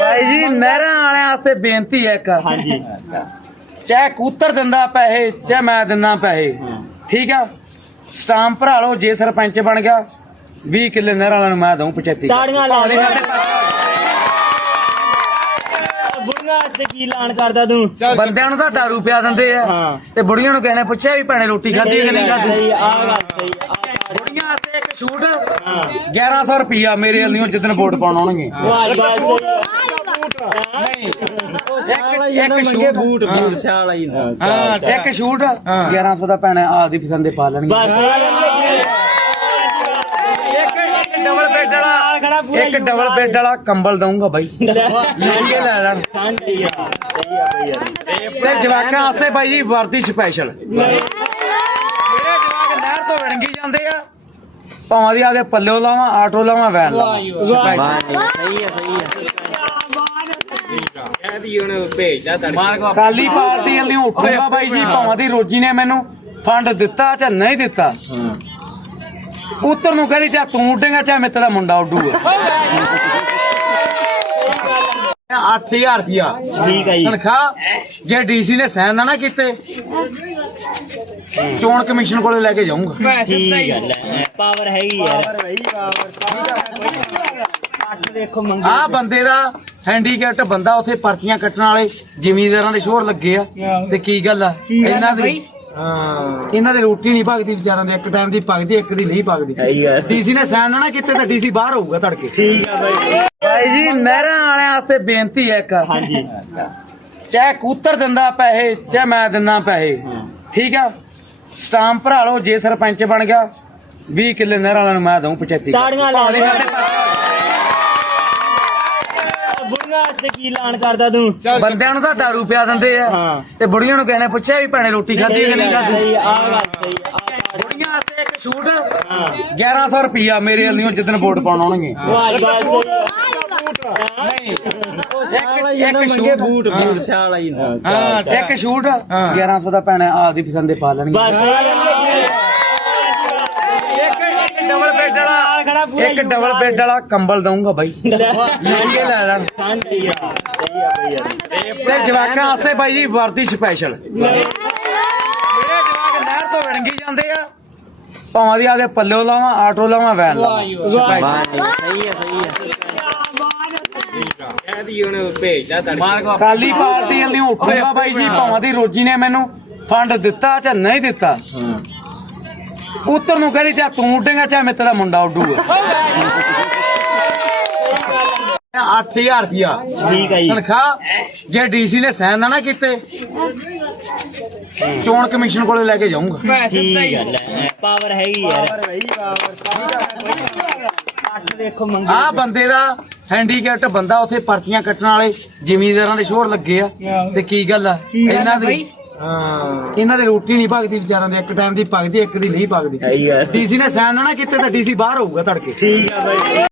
ਭਾਈ ਜੀ ਨਹਿਰਾਂ ਵਾਲਿਆਂ ਵਾਸਤੇ ਬੇਨਤੀ ਹੈ ਇੱਕ। ਹਾਂਜੀ। ਚਾਹੇ ਕੂਤਰ ਦਿੰਦਾ ਪੈਸੇ ਚਾਹੇ ਮੈਂ ਦਿੰਦਾ ਪੈਸੇ। ਠੀਕ ਆ? ਸਟਾਂਪ ਭਰਾ ਲਓ ਜੇ ਸਰਪੰਚ ਬਣ ਗਿਆ 20 ਕਿੱਲੇ ਨਹਿਰਾਂ ਵਾਲਿਆਂ ਨੂੰ ਮੈਂ ਦਊਂ 75 ਤਾੜੀਆਂ ਲਾ ਭਾਵੇਂ ਲਓ। ਮੇਰੇ ਤੇ ਬੁੜੀਆਂ ਵਾਸਤੇ ਕੀ ਐਲਾਨ ਕਰਦਾ ਤੂੰ? ਬੰਦਿਆਂ ਨੂੰ ਤਾਂ ਦਾਰੂ ਪਿਆ ਦਿੰਦੇ ਆ। ਤੇ ਬੁੜੀਆਂ ਨੂੰ ਕਹਿੰਦੇ ਪੁੱਛਿਆ ਵੀ ਭੈਣੇ ਰੋਟੀ ਖਾਧੀ ਕਿ ਨਹੀਂ ਖਾਧੀ? ਸਹੀ ਆ ਗੱਲ ਸਹੀ। ਆ ਬੁੜੀਆਂ ਵਾਸਤੇ ਇੱਕ ਛੂਟ। 1100 ਰੁਪਿਆ ਮੇਰੇ ਵੱਲੋਂ ਜਿੱਦਣ ਵੋਟ ਪਾਉਣ ਆਉਣਗੇ। ਬਾਤ ਨਹੀਂ। ਇੱਕ ਇੱਕ ਛੂਟ ਬੂਟ ਬੂਟ ਸਿਆਲ ਆਈ ਹਾਂ ਇੱਕ ਛੂਟ 1100 ਦਾ ਭੈਣੇ ਆਪਦੀ ਪਸੰਦ ਦੇ ਪਾ ਲੈਣਗੇ। ਬਸ। ਇੱਕ ਇੱਕ ਡਬਲ ਬੈੱਡ ਵਾਲਾ ਇੱਕ ਡਬਲ ਬੈੱਡ ਵਾਲਾ ਕੰਬਲ ਦਊਂਗਾ ਬਾਈ। ਲੈ ਲੈਣ। ਤੇ ਜਵਾਕਾਂ ਵਾਸਤੇ ਬਾਈ ਜੀ ਵਰਦੀ ਸਪੈਸ਼ਲ ਜਿਹੜੇ ਜਵਾਕ ਨਹਿਰ ਤੋਂ ਵਿੜੰਗੀ ਜਾਂਦੇ ਆ ਭਾਵਾਂ ਦੀ ਆਦੇ ਪੱਲਿਓ ਲਾਵਾਂ ਆਟੋ ਲਾਵਾਂ ਵੈਨ ਲਾਵਾਂ। ਸਪੈਸ਼ਲ ਸਹੀ ਆ ਸਹੀ ਆ ਕਾਲੀ ਪਾਰਟੀ ਵਾਲੀ ਉੱਠੂਗਾ ਬਾਈ ਜੀ ਭਾਵਾਂ ਦੀ ਰੋਜੀ ਨੇ ਮੈਨੂੰ ਫੰਡ ਦਿੱਤਾ ਜਾਂ ਨਹੀਂ ਦਿੱਤਾ? ਕੂਤਰ ਨੂੰ ਕਹਿੰਦੀ ਚਾ ਤੂੰ ਉੱਡੇਗਾ ਚਾ ਮੇਰੇ ਦਾ ਮੁੰਡਾ ਉੱਡੂਗਾ। 8000 ਰੁਪਿਆ ਠੀਕ ਆ ਜੀ। ਤਨਖਾਹ। ਜੇ ਡੀਸੀ ਨੇ ਸਾਈਨ ਨਾ ਨਾ ਕੀਤੇ ਚੋਣ ਕਮਿਸ਼ਨ ਕੋਲੇ ਲੈ ਕੇ ਜਾਊਂਗਾ। ਠੀਕ ਗੱਲ ਹੈ ਪਾਵਰ ਹੈਗੀ ਯਾਰ ਅੱਠ ਦੇਖੋ ਮੰਗੀ ਆ ਬੰਦੇ ਦਾ ਹੈਂਡੀਕੈਪਟ ਬੰਦਾ ਉੱਥੇ ਪਰਚੀਆਂ ਕੱਟਣ ਵਾਲੇ ਜ਼ਿਮੀਂਦਾਰਾਂ ਦੇ ਸ਼ੋਰ ਲੱਗੇ ਆ। ਤੇ ਕੀ ਗੱਲ ਆ? ਇਹਨਾਂ ਦੀ ਇਹਨਾਂ ਦੀ ਰੋਟੀ ਨਹੀਂ ਭਗਦੀ ਵਿਚਾਰਾਂ ਦੇ ਇੱਕ ਟਾਈਮ ਦੀ ਭਗਦੀ ਇੱਕ ਦੀ ਨਹੀਂ ਭਗਦੀ। ਡੀਸੀ ਨੇ ਸਾਈਨ ਨਾ ਕੀਤੇ ਤਾਂ ਡੀਸੀ ਬਾਹਰ ਹੋਊਗਾ ਤੜਕੇ। ਠੀਕ ਆ ਬਈ ਭਾਈ ਜੀ ਨਹਿਰਾਂ ਵਾਲਿਆਂ ਵਾਸਤੇ ਬੇਨਤੀ ਹੈ ਇੱਕ। ਹਾਂਜੀ। ਚਾਹੇ ਕੂਤਰ ਦਿੰਦਾ ਪੈਸੇ ਚਾਹੇ ਮੈਂ ਦਿੰਦਾ ਪੈਸੇ। ਠੀਕ ਆ? ਸਟਾਂਪ ਭਰਾ ਲਓ ਜੇ ਸਰਪੰਚ ਬਣ ਗਿਆ 20 ਕਿੱਲੇ ਨਹਿਰਾਂ ਵਾਲਿਆਂ ਨੂੰ ਮੈਂ ਦਊਂ 75 ਤਾੜੀਆਂ ਲਾ ਲਓ। ਮੇਰੇ ਤੇ ਬੁੜੀਆਂ ਵਾਸਤੇ ਕੀ ਐਲਾਨ ਕਰਦਾ ਤੂੰ? ਬੰਦਿਆਂ ਨੂੰ ਤਾਂ ਦਾਰੂ ਪਿਆ ਦਿੰਦੇ ਆ। ਤੇ ਬੁੜੀਆਂ ਨੂੰ ਕਹਿੰਦੇ ਪੁੱਛਿਆ ਵੀ ਭੈਣੇ ਰੋਟੀ ਖਾਧੀ ਕਿ ਨਹੀਂ ਖਾਧੀ? ਬੁੜੀਆਂ ਵਾਸਤੇ ਇੱਕ ਛੂਟ 1100 ਰੁਪਿਆ ਮੇਰੇ ਵੱਲੋਂ ਜਿੱਦਣ ਵੋਟ ਪਾਉਣ ਆਉਣਗੇ ਨਹੀਂ। ਇੱਕ ਇੱਕ ਛੂਟ ਬੂਟ ਬੂਟ ਸਿਆਲ ਆਈ ਹਾਂ ਇੱਕ ਛੂਟ 1100 ਦਾ ਭੈਣੇ ਆਪਦੀ ਪਸੰਦ ਦੇ ਪਾ ਲੈਣਗੇ ਬਸ ਇੱਕ ਇੱਕ ਡਬਲ ਬੈੱਡ ਇੱਕ ਡਬਲ ਬੈੱਡ ਵਾਲਾ ਕੰਬਲ ਦਊਂਗਾ ਬਾਈ। ਮਹਿੰਗੇ ਲੈ ਲੈਣ। ਆ ਸਹੀ ਆ ਬਈ ਯਾਰ। ਤੇ ਜਵਾਕਾਂ ਵਾਸਤੇ ਬਾਈ ਜੀ ਵਰਦੀ ਸਪੈਸ਼ਲ ਜਿਹੜੇ ਜਵਾਕ ਨਹਿਰ ਤੋਂ ਵਿੜੰਗੀ ਜਾਂਦੇ ਆ। ਭਾਵਾਂ ਦੀ ਆਦੇ ਪੱਲਿਓ ਲਾਵਾਂ ਆਟੋ ਲਾਵਾਂ ਵੈਨ ਲਾਵਾਂ। ਸਪੈਸ਼ਲ ਸਹੀ ਆ ਸਹੀ ਆ। ਕਾਲੀ ਪਾਰਟੀ ਵਾਲੀ ਉੱਠੂਗਾ ਬਾਈ ਜੀ ਭਾਵਾਂ ਦੀ ਰੋਜੀ ਨੇ ਮੈਨੂੰ ਫੰਡ ਦਿੱਤਾ ਜਾਂ ਨਹੀਂ ਦਿੱਤਾ। ਕੂਤਰ ਨੂੰ ਕਹਿੰਦੀ ਚਾ ਤੂੰ ਉੱਡੇਗਾ ਚਾ ਮੇਰੇ ਦਾ ਮੁੰਡਾ ਉੱਡੂਗਾ। 8000 ਰੁਪਿਆ ਠੀਕ ਆ ਜੀ। ਤਨਖਾਹ ਜੇ ਡੀਸੀ ਨੇ ਸਾਈਨ ਨਾ ਕੀਤੇ ਚੋਣ ਕਮਿਸ਼ਨ ਕੋਲੇ ਲੈ ਕੇ ਜਾਊਂਗਾ। ਠੀਕ ਗੱਲ ਹੈ ਪਾਵਰ ਹੈਗੀ ਯਾਰ ਅੱਠ ਦੇਖੋ ਮੰਗੀ। ਆ ਬੰਦੇ ਦਾ ਹੈਂਡੀਕੈਪਟ ਬੰਦਾ ਉੱਥੇ ਪਰਚੀਆਂ ਕੱਟਣ ਵਾਲੇ ਜ਼ਿਮੀਂਦਾਰਾਂ ਦੇ ਸ਼ੋਰ ਲੱਗੇ ਆ। ਤੇ ਕੀ ਗੱਲ ਆ? ਇਹਨਾਂ ਦੀ ਇਹਨਾਂ ਦੀ ਰੋਟੀ ਨਹੀਂ ਭਗਦੀ ਵਿਚਾਰਾਂ ਦੇ ਇੱਕ ਟਾਈਮ ਦੀ ਭਗਦੀ ਇੱਕ ਦੀ ਨਹੀਂ ਭਗਦੀ। ਸਹੀ ਗੱਲ ਡੀਸੀ ਨੇ ਸਾਈਨ ਨਾ ਕੀਤੇ ਤਾਂ ਡੀਸੀ ਬਾਹਰ ਹੋਊਗਾ ਤੜਕੇ। ਠੀਕ ਆ ਬਈ।